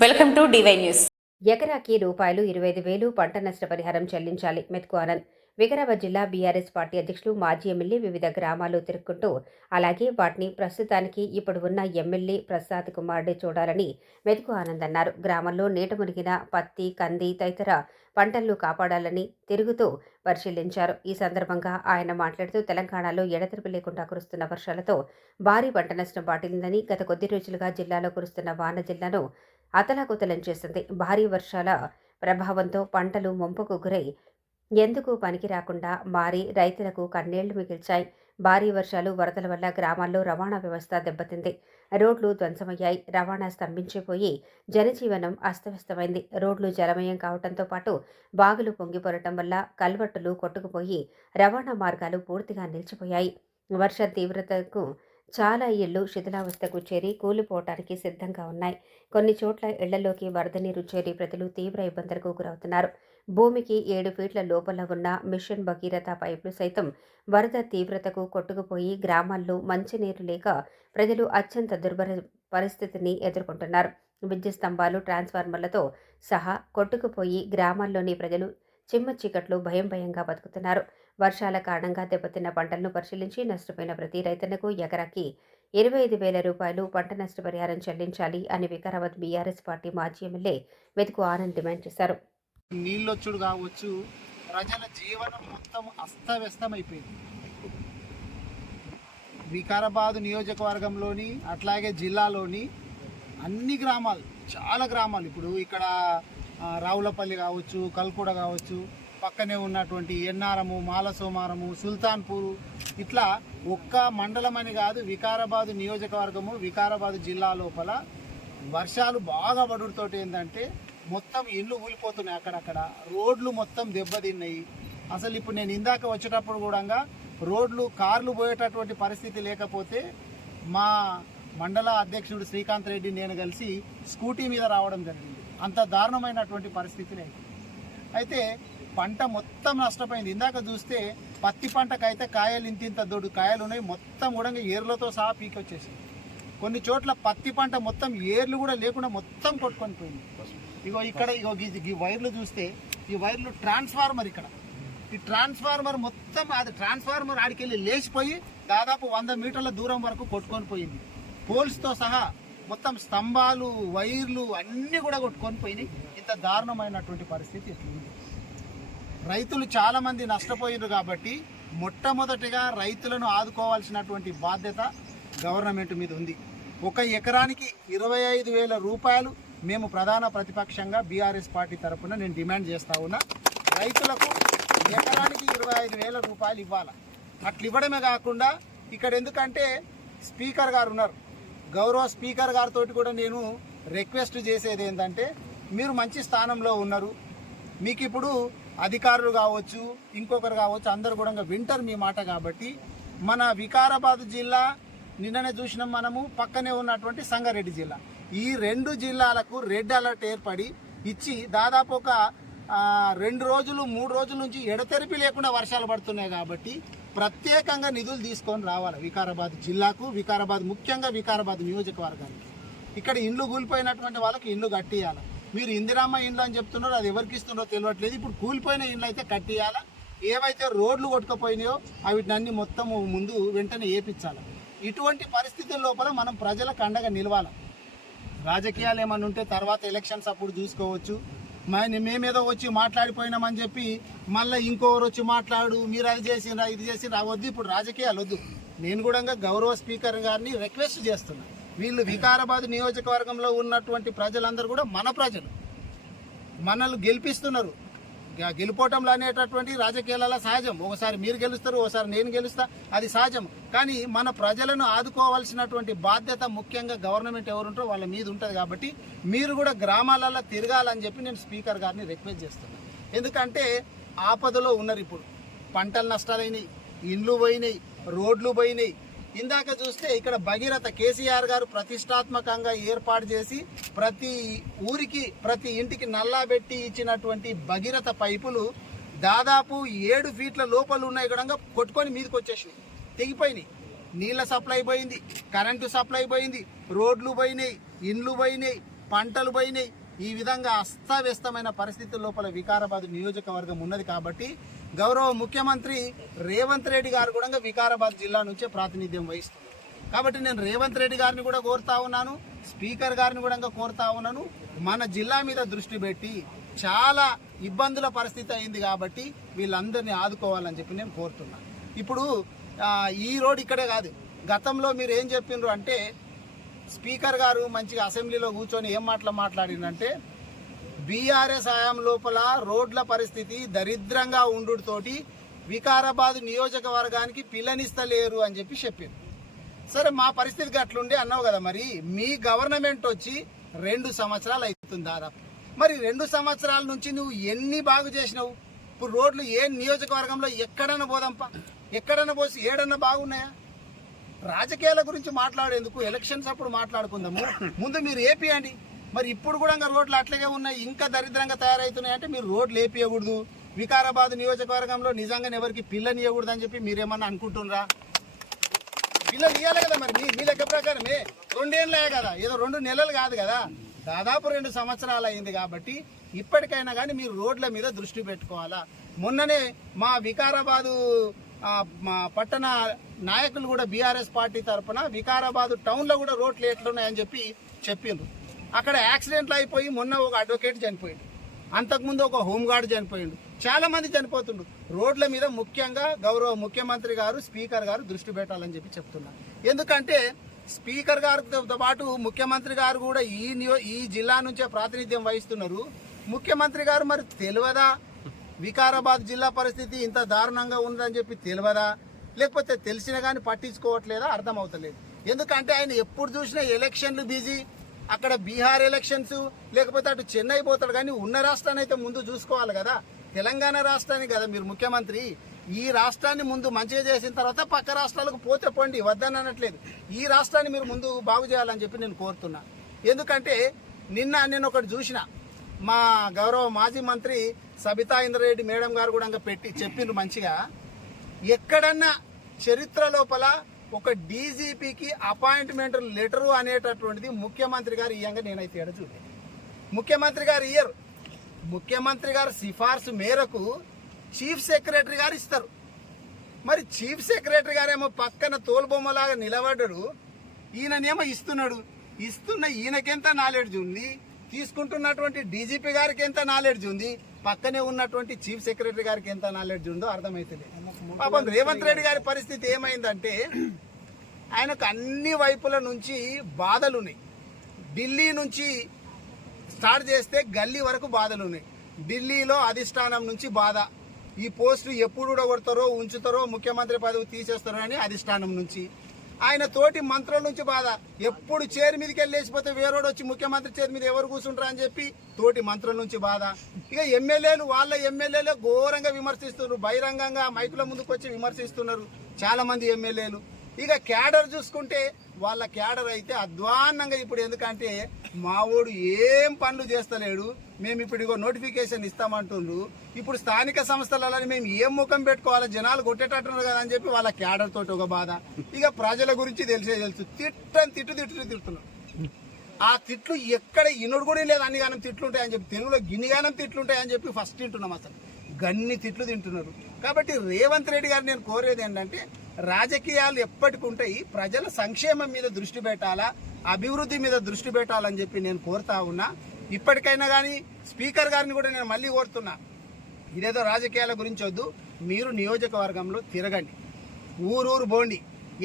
Welcome to DY news. ఎకరాకి రూపాయలు ఇరవై ఐదు వేలు పంట నష్ట పరిహారం చెల్లించాలి. మెతుకు ఆనంద్ వికారాబాద్ జిల్లా బీఆర్ఎస్ పార్టీ అధ్యక్షులు మాజీ ఎమ్మెల్యే వివిధ గ్రామాలు తిరుక్కుంటూ అలాగే వాటిని ప్రస్తుతానికి ఇప్పుడు ఉన్న ఎమ్మెల్యే ప్రసాద్ కుమార్డే చూడాలని మెతుకు ఆనంద్ అన్నారు. గ్రామంలో నీట మునిగిన పత్తి కంది తదితర పంటలను కాపాడాలని తిరుగుతూ పరిశీలించారు. ఈ సందర్భంగా ఆయన మాట్లాడుతూ తెలంగాణలో ఎడతెరిపి లేకుండా కురుస్తున్న వర్షాలతో భారీ పంట నష్టం పాటిందని గత కొద్ది రోజులుగా జిల్లాలో కురుస్తున్న వాన జిల్లాను అతలాకుతలం చేసింది. భారీ వర్షాల ప్రభావంతో పంటలు ముంపుకు గురై ఎందుకు పనికి రాకుండా మారి రైతులకు కన్నీళ్ళు మిగిల్చాయి. భారీ వర్షాలు వరదల వల్ల గ్రామాల్లో రవాణా వ్యవస్థ దెబ్బతింది. రోడ్లు ధ్వంసమయ్యాయి. రవాణా స్తంభించిపోయి జనజీవనం అస్తవ్యస్తమైంది. రోడ్లు జలమయం కావడంతో పాటు బాగులు పొంగిపోరటం వల్ల కల్వట్టులు కొట్టుకుపోయి రవాణా మార్గాలు పూర్తిగా నిలిచిపోయాయి. వర్ష తీవ్రతకు చాలా ఇళ్ళు శిథిలావస్థకు చేరి కూలిపోవటానికి సిద్ధంగా ఉన్నాయి. కొన్ని చోట్ల ఇళ్ళలోకి వరద నీరు చేరి ప్రజలు తీవ్ర ఇబ్బందులకు గురవుతున్నారు. భూమికి ఏడు ఫీట్ల లోపల ఉన్న మిషన్ భగీరథ పైపులు సైతం వరద తీవ్రతకు కొట్టుకుపోయి గ్రామాల్లో మంచినీరు లేక ప్రజలు అత్యంత దుర్భర పరిస్థితిని ఎదుర్కొంటున్నారు. విద్యుత్ స్తంభాలు ట్రాన్స్ఫార్మర్లతో సహా కొట్టుకుపోయి గ్రామాల్లోని ప్రజలు చిమ్మ చీకట్లు భయం భయంగా బతుకుతున్నారు. వర్షాల కారణంగా దెబ్బతిన్న పంటలను పరిశీలించి నష్టపోయిన ప్రతి రైతన్నకు ఎకరాకి ఇరవై ఐదు వేల రూపాయలు పంట నష్టపరిహారం చెల్లించాలి అని వికారాబాద్ బీఆర్ఎస్ పార్టీ మాజీ ఎమ్మెల్యే వెతుకు ఆనంద్ డిమాండ్ చేశారు. నీళ్ళొచ్చుడు కావచ్చు ప్రజల జీవనం మొత్తం అస్తవ్యస్తమైపోయింది. వికారాబాద్ నియోజకవర్గంలోని అట్లాగే జిల్లాలోని అన్ని గ్రామాలు చాలా గ్రామాలు ఇప్పుడు ఇక్కడ రావులపల్లి కావచ్చు కల్కూడ కావచ్చు పక్కనే ఉన్నటువంటి ఎన్నారము మాలసోమారము సుల్తాన్పూరు ఇట్లా ఒక్క మండలం అని కాదు వికారాబాద్ నియోజకవర్గము వికారాబాద్ జిల్లా లోపల వర్షాలు బాగా పడుడుతోటి ఏంటంటే మొత్తం ఇల్లు ఊలిపోతున్నాయి అక్కడక్కడ. రోడ్లు మొత్తం దెబ్బతిన్నాయి. అసలు ఇప్పుడు నేను ఇందాక వచ్చేటప్పుడు కూడా రోడ్లు కార్లు పోయేటటువంటి పరిస్థితి లేకపోతే మా మండల అధ్యక్షుడు శ్రీకాంత్ రెడ్డి నేను కలిసి స్కూటీ మీద రావడం జరిగింది. అంత దారుణమైనటువంటి పరిస్థితిని అయితే పంట మొత్తం నష్టపోయింది. ఇందాక చూస్తే పత్తి పంటకైతే కాయలు ఇంత ఇంత దొడ్డు కాయలు ఉన్నాయి. మొత్తం కూడా ఏర్లతో సహా పీకొచ్చేసింది. కొన్ని చోట్ల పత్తి పంట మొత్తం ఏర్లు కూడా లేకుండా మొత్తం కొట్టుకొని పోయింది. ఇగో ఇక్కడ ఇగో ఈ- వైర్లు చూస్తే ఈ వైర్లు ట్రాన్స్ఫార్మర్ ఇక్కడ. ఈ ట్రాన్స్ఫార్మర్ మొత్తం అది ట్రాన్స్ఫార్మర్ ఆడికెళ్ళి లేచిపోయి దాదాపు వంద మీటర్ల దూరం వరకు కొట్టుకొని పోయింది. పోల్స్తో సహా మొత్తం స్తంభాలు వైర్లు అన్నీ కూడా కొట్టుకొని పోయినాయి. ఇంత దారుణమైనటువంటి పరిస్థితి ఎట్లుంది? రైతులు చాలా మంది నష్టపోయారు కాబట్టి మొట్టమొదటిగా రైతులను ఆదుకోవాల్సినటువంటి బాధ్యత గవర్నమెంట్ మీద ఉంది. ఒక ఎకరానికి ఇరవై ఐదు వేల రూపాయలు మేము ప్రధాన ప్రతిపక్షంగా బీఆర్ఎస్ పార్టీ తరఫున నేను డిమాండ్ చేస్తా ఉన్నా. రైతులకు ఎకరానికి ఇరవై ఐదు వేల రూపాయలు ఇవ్వాలి? అట్లా ఇవ్వడమే కాకుండా ఇక్కడ ఎందుకంటే స్పీకర్ గారు ఉన్నారు. గౌరవ స్పీకర్ గారితో కూడా నేను రిక్వెస్ట్ చేసేది ఏంటంటే మీరు మంచి స్థానంలో ఉన్నారు. మీకు ఇప్పుడు అధికారులు కావచ్చు ఇంకొకరు కావచ్చు అందరు కూడా వింటారు మీ మాట కాబట్టి మన వికారాబాద్ జిల్లా నిన్ననే చూసినాం మనము పక్కనే ఉన్నటువంటి సంగారెడ్డి జిల్లా. ఈ రెండు జిల్లాలకు రెడ్ అలర్ట్ ఏర్పడి ఇచ్చి దాదాపు ఒక రెండు రోజులు మూడు రోజుల నుంచి ఎడతెరిపి లేకుండా వర్షాలు పడుతున్నాయి కాబట్టి ప్రత్యేకంగా నిధులు తీసుకొని రావాలి వికారాబాద్ జిల్లాకు వికారాబాద్ ముఖ్యంగా వికారాబాద్ నియోజకవర్గానికి. ఇక్కడ ఇండ్లు కూలిపోయినటువంటి వాళ్ళకి ఇండ్లు కట్టియాలి. మీరు ఇందిరామ్మ ఇండ్లు అని చెప్తున్నారు అది ఎవరికి ఇస్తున్నారో తెలియట్లేదు. ఇప్పుడు కూలిపోయిన ఇండ్లు అయితే కట్టియాలా? ఏవైతే రోడ్లు కొట్టుకుపోయినాయో అవిటినన్ని మొత్తం ముందు వెంటనే ఏపించాలి ఇటువంటి పరిస్థితుల లోపల మనం ప్రజలకు అండగా నిలవాలి? రాజకీయాలు ఏమన్నా ఉంటే తర్వాత ఎలక్షన్స్ అప్పుడు చూసుకోవచ్చు. మేమేదో వచ్చి మాట్లాడిపోయినామని చెప్పి మళ్ళీ ఇంకొకరు వచ్చి మాట్లాడు మీరు అది చేసిండ్రా ఇది చేసిండ్రా వద్దు ఇప్పుడు రాజకీయాలు వద్దు. నేను కూడా గౌరవ స్పీకర్ గారిని రిక్వెస్ట్ చేస్తున్నా. వీళ్ళు వికారాబాద్ నియోజకవర్గంలో ఉన్నటువంటి ప్రజలందరూ కూడా మన ప్రజలు. మనల్ని గెలిపిస్తున్నారు. గ- గెలుపోవటంలో అనేటటువంటి రాజకీయాలలో సహజం. ఒకసారి మీరు గెలుస్తారు ఒకసారి నేను గెలుస్తా అది సహజం. కానీ మన ప్రజలను ఆదుకోవాల్సినటువంటి బాధ్యత ముఖ్యంగా గవర్నమెంట్ ఎవరుంటారో వాళ్ళ మీద ఉంటుంది కాబట్టి మీరు కూడా గ్రామాలలో తిరగాలని చెప్పి నేను స్పీకర్ గారిని రిక్వెస్ట్ చేస్తున్నాను ఎందుకంటే ఆపదలో ఉన్నారు ఇప్పుడు. పంటలు నష్టాలైనవి ఇండ్లు పోయినాయి రోడ్లు పోయినాయి ఇందాక చూస్తే ఇక్కడ భగీరథ కేసీఆర్ గారు ప్రతిష్టాత్మకంగా ఏర్పాటు చేసి ప్రతి ఊరికి ప్రతి ఇంటికి నల్లా పెట్టి ఇచ్చినటువంటి భగీరథ పైపులు దాదాపు ఏడు ఫీట్ల లోపల ఉన్నాయి కూడా కొట్టుకొని మీదకి వచ్చేసినాయి. తెగిపోయినాయి. నీళ్ళ సప్లై పోయింది కరెంటు సప్లై పోయింది రోడ్లు పోయినాయి ఇండ్లు పోయినాయి పంటలు పోయినాయి. ఈ విధంగా అస్తవ్యస్తమైన పరిస్థితుల లోపల వికారాబాద్ నియోజకవర్గం ఉన్నది కాబట్టి గౌరవ ముఖ్యమంత్రి రేవంత్ రెడ్డి గారు కూడా వికారాబాద్ జిల్లా నుంచే ప్రాతినిధ్యం వహిస్తున్నారు. కాబట్టి నేను రేవంత్ రెడ్డి గారిని కూడా కోరుతా ఉన్నాను స్పీకర్ గారిని కూడా కోరుతా ఉన్నాను. మన జిల్లా మీద దృష్టి పెట్టి చాలా ఇబ్బందుల పరిస్థితి అయింది కాబట్టి వీళ్ళందరినీ ఆదుకోవాలని చెప్పి నేను కోరుతున్నాను ఇప్పుడు ఈ రోడ్ ఇక్కడే కాదు. గతంలో మీరు ఏం చెప్పిండ్రు అంటే స్పీకర్ గారు మంచిగా అసెంబ్లీలో కూర్చొని ఏం మాటలు మాట్లాడిందంటే బీఆర్ఎస్ హయాం లోపల రోడ్ల పరిస్థితి దరిద్రంగా ఉండుతోటి వికారాబాద్ నియోజకవర్గానికి పిల్లనిస్తలేరు అని చెప్పి చెప్పింది సరే మా పరిస్థితికి అట్లుండే అన్నావు కదా మరి. మీ గవర్నమెంట్ వచ్చి రెండు సంవత్సరాలు అవుతుంది దాదాపు. మరి రెండు సంవత్సరాల నుంచి నువ్వు ఎన్ని బాగు చేసినావు? ఇప్పుడు రోడ్లు ఏ నియోజకవర్గంలో ఎక్కడన్నా పోదాంపా. ఎక్కడన్నా పోసి ఏడన్నా బాగున్నాయా? రాజకీయాల గురించి మాట్లాడేందుకు ఎలక్షన్స్ అప్పుడు మాట్లాడుకుందాము. ముందు మీరు ఏపీ అండి. మరి ఇప్పుడు కూడా ఇంకా రోడ్లు అట్లాగే ఉన్నాయి ఇంకా దరిద్రంగా తయారవుతున్నాయి అంటే మీరు రోడ్లు ఏపీయకూడదు వికారాబాద్ నియోజకవర్గంలో నిజంగా ఎవరికి పిల్లని ఇవ్వకూడదు అని చెప్పి మీరేమన్నా అనుకుంటున్నారా? పిల్లలు ఇవ్వాలి కదా మరి మీ మీ లెక్క ప్రకారమే. రెండేళ్ళే కదా ఏదో రెండు నెలలు కాదు కదా. దాదాపు రెండు సంవత్సరాలు అయింది కాబట్టి ఇప్పటికైనా కానీ మీరు రోడ్ల మీద దృష్టి పెట్టుకోవాలా? మొన్ననే మా వికారాబాదు మా పట్టణ నాయకులు కూడా బీఆర్ఎస్ పార్టీ తరఫున వికారాబాదు టౌన్లో కూడా రోడ్లు ఎట్లున్నాయని చెప్పి చెప్పిండ్రు. అక్కడ యాక్సిడెంట్లు అయిపోయి మొన్న ఒక అడ్వకేట్ చనిపోయిండు. అంతకుముందు ఒక హోంగార్డ్ చనిపోయిండు. చాలా మంది చనిపోతుండ్రు. రోడ్ల మీద ముఖ్యంగా గౌరవ ముఖ్యమంత్రి గారు స్పీకర్ గారు దృష్టి పెట్టాలని చెప్పి చెప్తున్నారు. ఎందుకంటే స్పీకర్ గారితో పాటు ముఖ్యమంత్రి గారు కూడా ఈ ఈ జిల్లా నుంచే ప్రాతినిధ్యం వహిస్తున్నారు. ముఖ్యమంత్రి గారు మరి తెలియదా? వికారాబాద్ జిల్లా పరిస్థితి ఇంత దారుణంగా ఉందని చెప్పి తెలియదా? లేకపోతే తెలిసినా కానీ పట్టించుకోవట్లేదా? అర్థం అవుతలేదు ఎందుకంటే ఆయన ఎప్పుడు చూసినా ఎలక్షన్లు బిజీ. అక్కడ బీహార్ ఎలక్షన్స్ లేకపోతే అటు చెన్నై పోతాడు. కానీ ఉన్న రాష్ట్రాన్ని అయితే ముందు చూసుకోవాలి కదా. తెలంగాణ రాష్ట్రానికి కదా మీరు ముఖ్యమంత్రి. ఈ రాష్ట్రాన్ని ముందు మంచిగా చేసిన తర్వాత పక్క రాష్ట్రాలకు పోతే పోండి వద్దని అనట్లేదు. ఈ రాష్ట్రాన్ని మీరు ముందు బాగు చేయాలని చెప్పి నేను కోరుతున్నా. ఎందుకంటే నిన్న నేను ఒకటి చూసిన. మా గౌరవ మాజీ మంత్రి సబితా ఇంద్రారెడ్డి మేడం గారు కూడా పెట్టి చెప్పిండ్రు మంచిగా. ఎక్కడన్నా చరిత్ర లోపల ఒక డీజీపీకి అపాయింట్మెంట్ లెటరు అనేటటువంటిది ముఖ్యమంత్రి గారు ఇయ్యంగా నేనైతే ఎడ చూడలేదు ముఖ్యమంత్రి గారు ఇయ్యరు. ముఖ్యమంత్రి గారు సిఫార్సు మేరకు చీఫ్ సెక్రటరీ గారు ఇస్తారు. మరి చీఫ్ సెక్రటరీ గారేమో పక్కన తోలుబొమ్మలాగా నిలబడ్డాడు. ఈయననేమో ఇస్తున్నాడు. ఇస్తున్న ఈయనకెంత నాలెడ్జ్ ఉంది? తీసుకుంటున్నటువంటి డీజీపీ గారికి ఎంత నాలెడ్జ్ ఉంది? పక్కనే ఉన్నటువంటి చీఫ్ సెక్రటరీ గారికి ఎంత నాలెడ్జ్ ఉందో అర్థమవుతుంది పాపం రేవంత్ రెడ్డి గారి పరిస్థితి ఏమైందంటే ఆయనకు అన్ని వైపుల నుంచి బాధలు ఉన్నాయి ఢిల్లీ నుంచి స్టార్ట్ చేస్తే గల్లీ వరకు బాధలు ఉన్నాయి ఢిల్లీలో అధిష్టానం నుంచి బాధ. ఈ పోస్టు ఎప్పుడు ఊడగొడతారో ఉంచుతారో ముఖ్యమంత్రి పదవి తీసేస్తారో అని అధిష్టానం నుంచి ఆయన తోటి మంత్రుల నుంచి బాధ. ఎప్పుడు చేరు మీదకి వెళ్ళి లేచిపోతే వేరేడు వచ్చి ముఖ్యమంత్రి చేరి మీద ఎవరు కూర్చుంటారా అని చెప్పి తోటి మంత్రుల నుంచి బాధ. ఇక ఎమ్మెల్యేలు వాళ్ళ ఎమ్మెల్యేలే ఘోరంగా విమర్శిస్తున్నారు. బహిరంగంగా మైకుల ముందుకు వచ్చి విమర్శిస్తున్నారు చాలా మంది ఎమ్మెల్యేలు. ఇక క్యాడర్ చూసుకుంటే వాళ్ళ క్యాడర్ అయితే అధ్వాన్నంగా ఇప్పుడు ఎందుకంటే మావోడు ఏం పనులు చేస్తలేడు. మేము ఇప్పుడు ఇగో నోటిఫికేషన్ ఇస్తామంటుండ్రు. ఇప్పుడు స్థానిక సంస్థలలో మేము ఏం ముఖం పెట్టుకోవాలి? జనాలు కొట్టేటట్టున్నారు కదా అని చెప్పి వాళ్ళ క్యాడర్ తోటి ఒక బాధ. ఇక ప్రజల గురించి తెలిసే తెలుసు. తిట్టని తిట్టు తిట్టు తిడుతున్నారు ఆ తిట్లు ఎక్కడ ఇనుడు కూడా లేదు. అన్ని గానం తిట్లు ఉంటాయని చెప్పి తెలుగులో గిన్నిగానం తిట్లు ఉంటాయని చెప్పి ఫస్ట్ తింటున్నాం అసలు. గన్ని తిట్లు తింటున్నారు. కాబట్టి రేవంత్ రెడ్డి గారు నేను కోరేది ఏంటంటే రాజకీయాలు ఎప్పటికి ఉంటాయి. ప్రజల సంక్షేమం మీద దృష్టి పెట్టాలా? అభివృద్ధి మీద దృష్టి పెట్టాలని చెప్పి నేను కోరుతా ఉన్నా. ఇప్పటికైనా కానీ స్పీకర్ గారిని కూడా నేను మళ్ళీ కోరుతున్నా. ఇదేదో రాజకీయాల గురించి వద్దు. మీరు నియోజకవర్గంలో తిరగండి. ఊరూరు బోండి.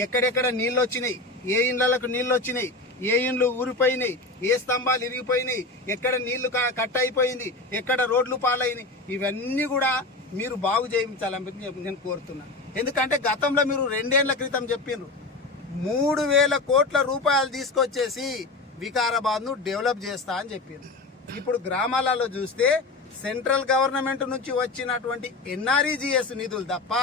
ఎక్కడెక్కడ నీళ్ళు వచ్చినాయి ఏ ఇండ్లకు నీళ్ళు వచ్చినాయి ఏ ఇండ్లు ఊరిపోయినాయి? ఏ స్తంభాలు ఇరిగిపోయినాయి? ఎక్కడ నీళ్ళు కట్ అయిపోయింది ఎక్కడ రోడ్లు పాలైనాయి? ఇవన్నీ కూడా మీరు బాగు చేయించాలని చెప్పి నేను కోరుతున్నాను ఎందుకంటే గతంలో మీరు రెండేళ్ళ క్రితం చెప్పిండ్రు మూడు వేల కోట్ల రూపాయలు తీసుకొచ్చేసి వికారాబాద్ను డెవలప్ చేస్తా అని చెప్పింది. ఇప్పుడు గ్రామాలలో చూస్తే సెంట్రల్ గవర్నమెంట్ నుంచి వచ్చినటువంటి ఎన్ఆర్ఈజిఎస్ నిధులు తప్ప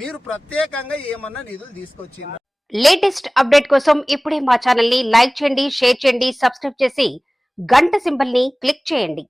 మీరు ప్రత్యేకంగా ఏమన్నా నిధులు తీసుకొచ్చిండ్రా? లేటెస్ట్ అప్డేట్ కోసం ఇప్పుడే మా ఛానల్ని లైక్ చేయండి షేర్ చేయండి సబ్స్క్రైబ్ చేసి గంట సింబల్ని క్లిక్ చేయండి.